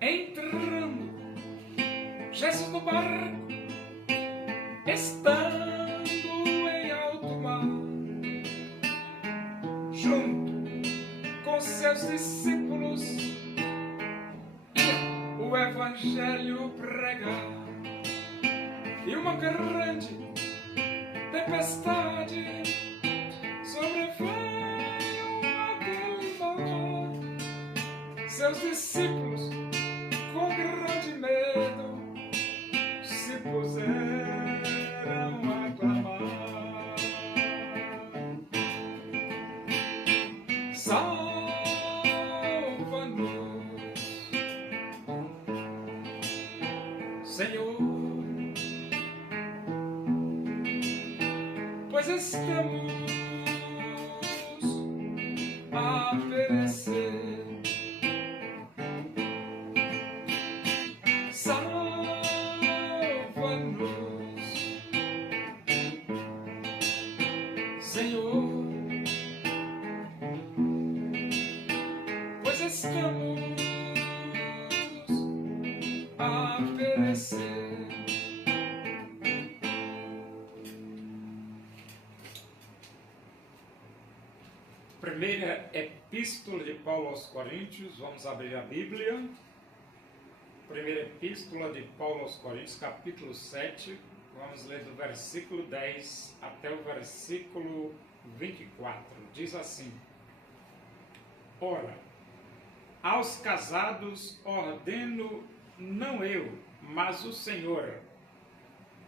Entrando Jesus no barco, estando em alto mar, junto com seus discípulos, ia o evangelho pregar. E uma grande tempestade sobreveio aquele mar. Seus discípulos, com grande medo, se puseram a clamar: salva-nos, Senhor, pois estamos a perecer. Salva-nos, Senhor, pois estamos a perecer. Primeira Epístola de Paulo aos Coríntios, vamos abrir a Bíblia. Primeira Epístola de Paulo aos Coríntios, capítulo 7, vamos ler do versículo 10 até o versículo 24. Diz assim: ora, aos casados ordeno, não eu, mas o Senhor,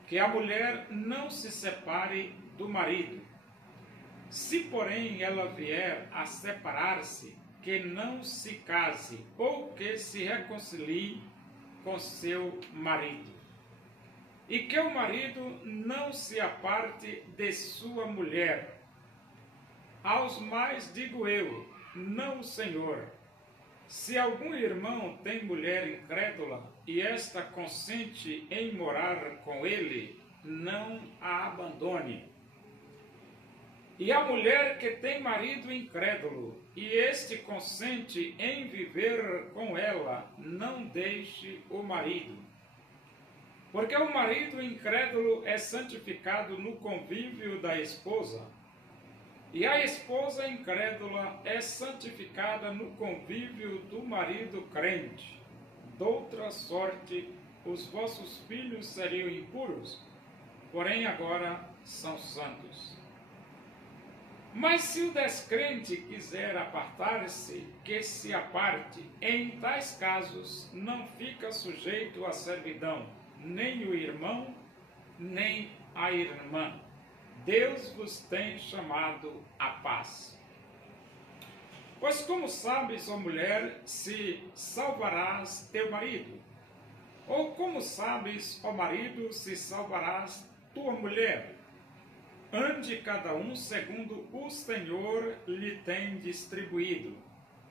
que a mulher não se separe do marido. Se, porém, ela vier a separar-se, que não se case, ou que se reconcilie com seu marido. E que o marido não se aparte de sua mulher. Aos mais digo eu, não o Senhor: se algum irmão tem mulher incrédula, e esta consente em morar com ele, não a abandone. E a mulher que tem marido incrédulo, e este consente em viver com ela, não deixe o marido. Porque o marido incrédulo é santificado no convívio da esposa, e a esposa incrédula é santificada no convívio do marido crente. Doutra sorte, os vossos filhos seriam impuros, porém agora são santos. Mas se o descrente quiser apartar-se, que se aparte. Em tais casos não fica sujeito à servidão, nem o irmão, nem a irmã. Deus vos tem chamado à paz. Pois como sabes, ó mulher, se salvarás teu marido? Ou como sabes, ó marido, se salvarás tua mulher? Ande cada um segundo o Senhor lhe tem distribuído,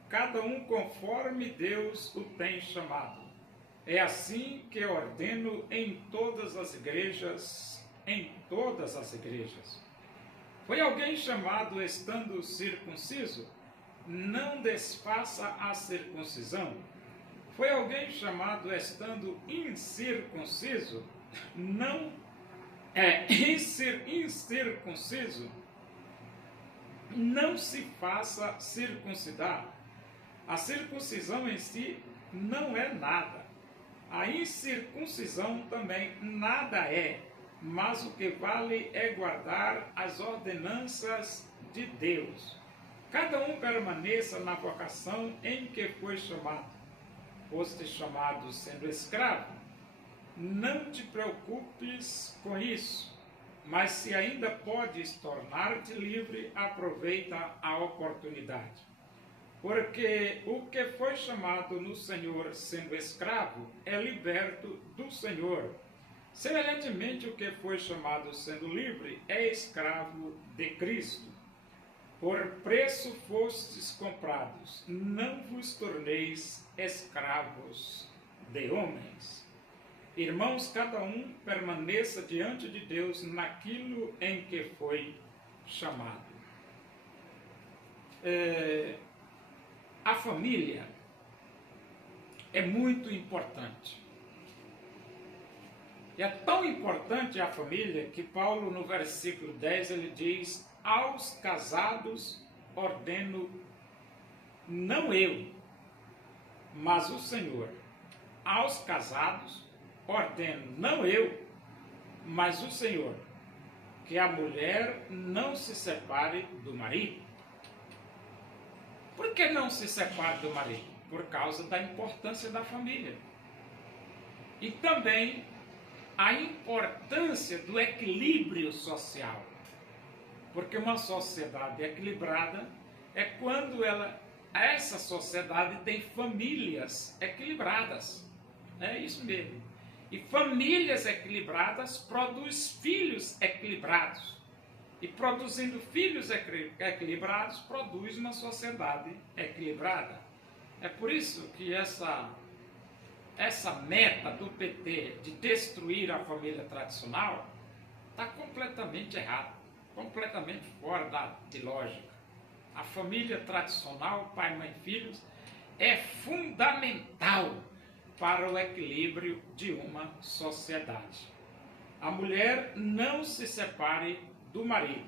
cada um conforme Deus o tem chamado. É assim que ordeno em todas as igrejas, Foi alguém chamado estando circunciso? Não desfaça a circuncisão. Foi alguém chamado estando incircunciso? Não incircunciso, não se faça circuncidar. A circuncisão em si não é nada. A incircuncisão também nada é, mas o que vale é guardar as ordenanças de Deus. Cada um permaneça na vocação em que foi chamado. Foste chamado sendo escravo. Não te preocupes com isso, mas se ainda podes tornar-te livre, aproveita a oportunidade. Porque o que foi chamado no Senhor sendo escravo é liberto do Senhor. Semelhantemente, o que foi chamado sendo livre é escravo de Cristo. Por preço fostes comprados, não vos torneis escravos de homens. Irmãos, cada um permaneça diante de Deus naquilo em que foi chamado. A família é muito importante. E é tão importante a família que Paulo, no versículo 10, ele diz: aos casados ordeno, não eu, mas o Senhor. Aos casados ordeno, não eu, mas o Senhor, que a mulher não se separe do marido. Por que não se separe do marido? Por causa da importância da família. E também a importância do equilíbrio social. Porque uma sociedade equilibrada é quando essa sociedade tem famílias equilibradas. É isso mesmo. E famílias equilibradas produzem filhos equilibrados. E produzindo filhos equilibrados, produz uma sociedade equilibrada. É por isso que essa meta do PT de destruir a família tradicional está completamente errada, completamente fora de lógica. A família tradicional, pai, mãe e filhos, é fundamental para o equilíbrio de uma sociedade. A mulher não se separe do marido.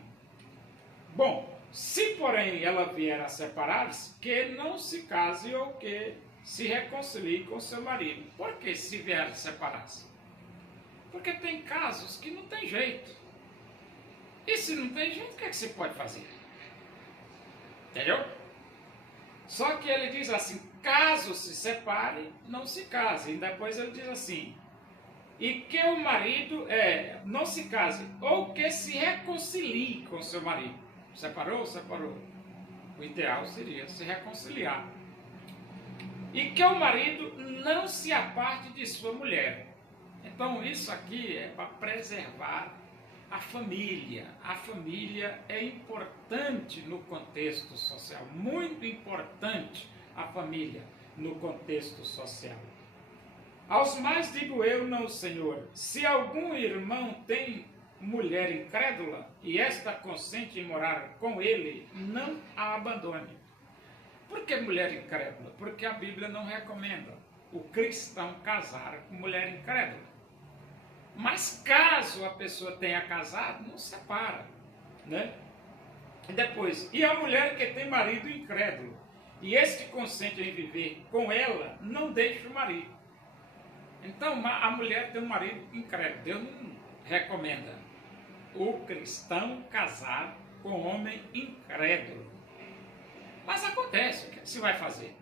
Bom, se porém ela vier a separar-se, que não se case ou que se reconcilie com seu marido. Por que se vier a separar-se? Porque tem casos que não tem jeito. E se não tem jeito, o que é que se pode fazer? Entendeu? Só que ele diz assim, caso se separe, não se case. E depois ele diz assim, e que o marido não se case, ou que se reconcilie com seu marido. Separou? Separou. O ideal seria se reconciliar. E que o marido não se aparte de sua mulher. Então isso aqui é para preservar a família. A família é importante no contexto social, muito importante a família no contexto social. Aos mais digo eu, não, Senhor, se algum irmão tem mulher incrédula e esta consente em morar com ele, não a abandone. Por que mulher incrédula? Porque a Bíblia não recomenda o cristão casar com mulher incrédula. Mas caso a pessoa tenha casado, não separa, né? E depois, e a mulher que tem marido incrédulo, e este consente em viver com ela, não deixe o marido. Então, a mulher tem um marido incrédulo. Deus não recomenda o cristão casar com homem incrédulo. Mas acontece, o que se vai fazer?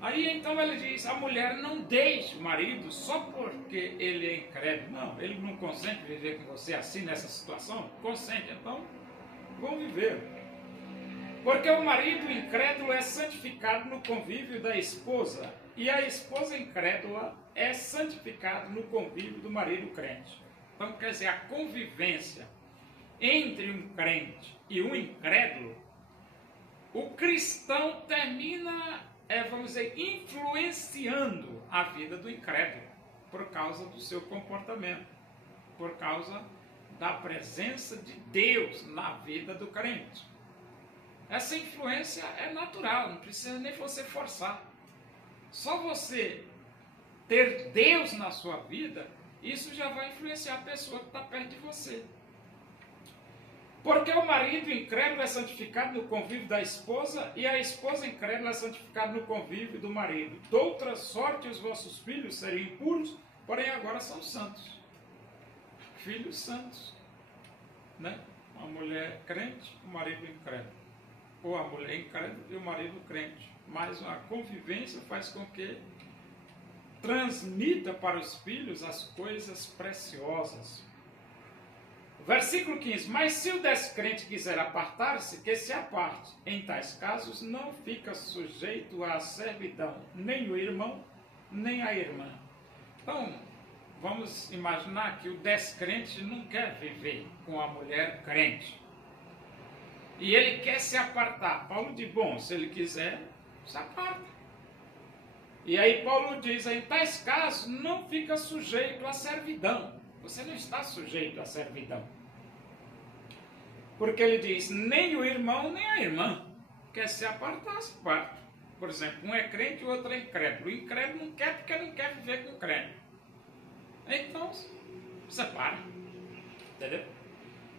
Aí então ele diz, a mulher não deixe o marido só porque ele é incrédulo. Não, ele não consente viver com você assim nessa situação? Consente, então vão viver. Porque o marido incrédulo é santificado no convívio da esposa, e a esposa incrédula é santificada no convívio do marido crente. Então quer dizer, a convivência entre um crente e um incrédulo, o cristão termina, vamos dizer, influenciando a vida do incrédulo por causa do seu comportamento, por causa da presença de Deus na vida do crente. Essa influência é natural, não precisa nem você forçar. Só você ter Deus na sua vida, isso já vai influenciar a pessoa que está perto de você. Porque o marido incrédulo é santificado no convívio da esposa, e a esposa incrédula é santificada no convívio do marido. De outra sorte, os vossos filhos seriam impuros, porém agora são santos. Filhos santos. Né? Uma mulher crente, o marido incrédulo. Ou a mulher incrédula e o marido crente. Mas a convivência faz com que transmita para os filhos as coisas preciosas. Versículo 15. Mas se o descrente quiser apartar-se, que se aparte. Em tais casos não fica sujeito à servidão nem o irmão, nem a irmã. Então, vamos imaginar que o descrente não quer viver com a mulher crente. E ele quer se apartar. Paulo diz, bom, se ele quiser, se aparta. E aí Paulo diz, em tais casos, não fica sujeito à servidão. Você não está sujeito à servidão. Porque ele diz, nem o irmão, nem a irmã. Quer se apartar, se aparta. Por exemplo, um é crente e o outro é incrédulo. O incrédulo não quer porque não quer viver com o crente. Então, separa. Entendeu?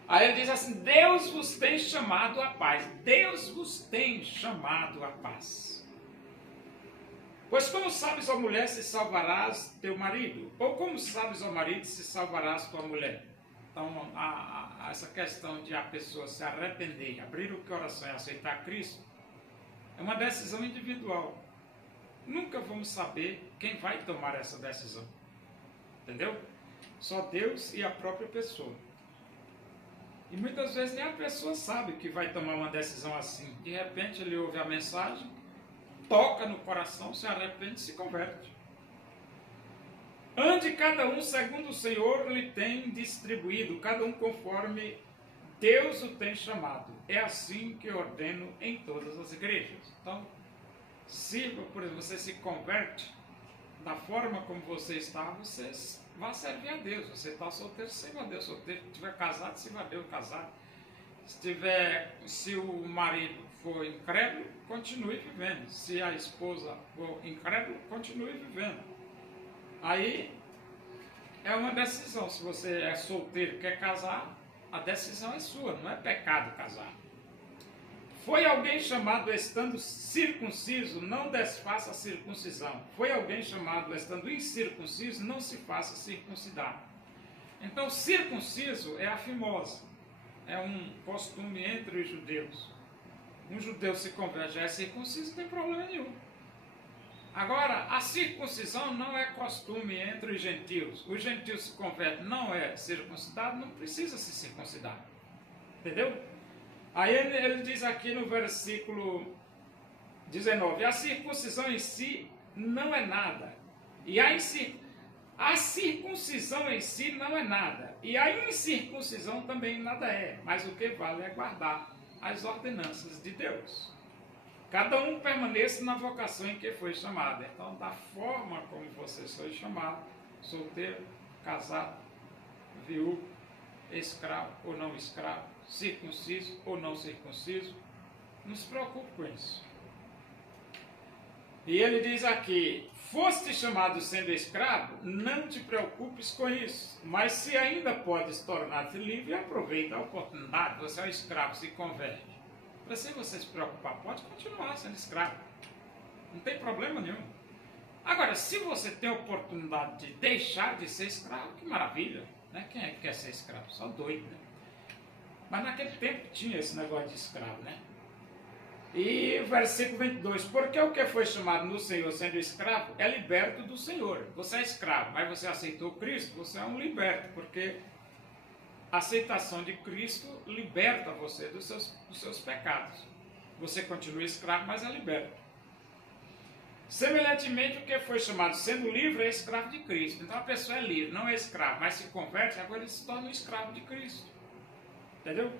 Aí ele diz assim, Deus vos tem chamado à paz. Deus vos tem chamado à paz. Pois como sabes, ó mulher, se salvarás teu marido? Ou como sabes, ó marido, se salvarás tua mulher? Então, essa questão de a pessoa se arrepender, abrir o coração e aceitar Cristo, é uma decisão individual. Nunca vamos saber quem vai tomar essa decisão. Entendeu? Só Deus e a própria pessoa. E muitas vezes nem a pessoa sabe que vai tomar uma decisão assim. De repente ele ouve a mensagem, toca no coração, se arrepende e se converte. Ande cada um segundo o Senhor lhe tem distribuído, cada um conforme Deus o tem chamado. É assim que eu ordeno em todas as igrejas. Então, se, por exemplo, você se converte, da forma como você está, você vai servir a Deus. Você está solteiro, sirva a Deus. Solteiro, se estiver casado, sirva a Deus casado. Se o marido for incrédulo, continue vivendo. Se a esposa for incrédula, continue vivendo. Aí é uma decisão. Se você é solteiro e quer casar, a decisão é sua, não é pecado casar. Foi alguém chamado estando circunciso, não desfaça a circuncisão. Foi alguém chamado estando incircunciso, não se faça circuncidar. Então, circunciso é a fimose, é um costume entre os judeus. Um judeu se converte, já é circunciso, não tem problema nenhum. Agora, a circuncisão não é costume entre os gentios. Os gentios se convertem, não é circuncidado, não precisa se circuncidar. Entendeu? Aí ele diz aqui no versículo 19, a circuncisão em si não é nada. E a circuncisão em si não é nada. E a incircuncisão também nada é. Mas o que vale é guardar as ordenanças de Deus. Cada um permaneça na vocação em que foi chamado. Então, da forma como você foi chamado, solteiro, casado, viúvo, escravo ou não escravo, circunciso ou não circunciso, não se preocupe com isso. E ele diz aqui, foste chamado sendo escravo, não te preocupes com isso, mas se ainda podes tornar-te livre, aproveita a oportunidade. Você é um escravo, se converte. Para sem você se preocupar, pode continuar sendo escravo, não tem problema nenhum. Agora, se você tem a oportunidade de deixar de ser escravo, que maravilha, né? Quem é que quer ser escravo? Só doido, né? Mas naquele tempo tinha esse negócio de escravo, né? E versículo 22, porque o que foi chamado no Senhor sendo escravo é liberto do Senhor. Você é escravo, mas você aceitou Cristo, você é um liberto, porque a aceitação de Cristo liberta você dos seus pecados. Você continua escravo, mas é liberto. Semelhantemente, o que foi chamado sendo livre é escravo de Cristo. Então a pessoa é livre, não é escravo, mas se converte, agora ele se torna um escravo de Cristo. Entendeu?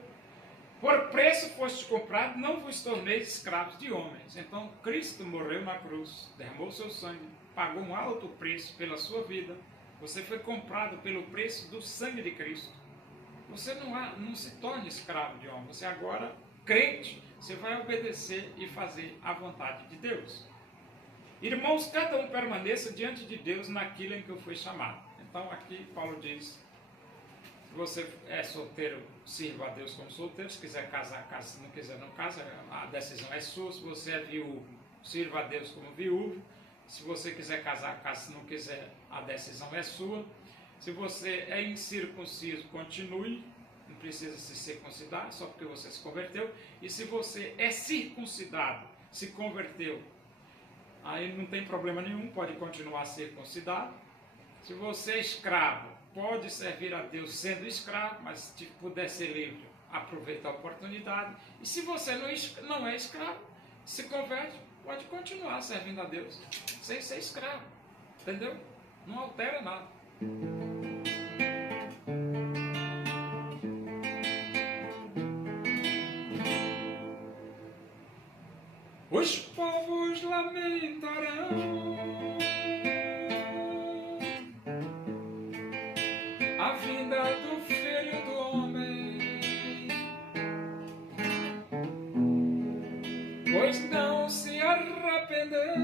Por preço foste comprado, não vos torneis escravos de homens. Então Cristo morreu na cruz, derramou seu sangue, pagou um alto preço pela sua vida. Você foi comprado pelo preço do sangue de Cristo. Você não se torne escravo de homem. Você agora, crente, você vai obedecer e fazer a vontade de Deus. Irmãos, cada um permaneça diante de Deus naquilo em que eu fui chamado. Então aqui Paulo diz, se você é solteiro, sirva a Deus como solteiro. Se quiser casar, casa. Se não quiser, não casa. A decisão é sua. Se você é viúvo, sirva a Deus como viúvo. Se você quiser casar, casa. Se não quiser, a decisão é sua. Se você é incircunciso, continue. Não precisa se circuncidar, só porque você se converteu. E se você é circuncidado, se converteu, aí não tem problema nenhum, pode continuar circuncidado. Se você é escravo, pode servir a Deus sendo escravo, mas se puder ser livre, aproveita a oportunidade. E se você não é escravo, se converte, pode continuar servindo a Deus sem ser escravo. Entendeu? Não altera nada. os povos lamentarão a vinda do Filho do Homem, pois não se arrependeram.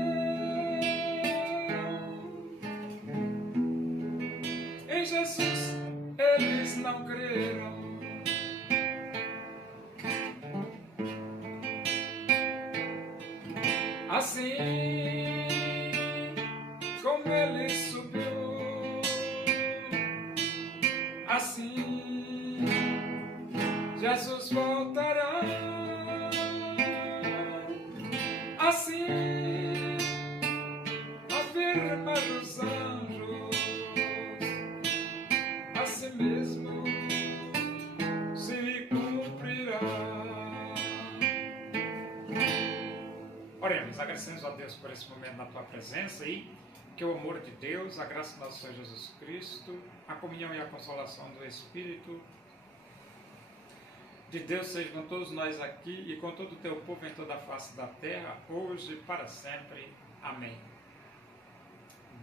Em Jesus eles não creram. Assim como ele subiu, assim Jesus voltará. Assim afirma os anjos, assim mesmo se cumprirá. Oremos, agradecemos a Deus por esse momento na tua presença e que o amor de Deus, a graça do nosso Senhor Jesus Cristo, a comunhão e a consolação do Espírito de Deus seja com todos nós aqui e com todo o teu povo em toda a face da terra, hoje e para sempre. Amém.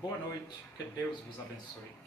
Boa noite, que Deus vos abençoe.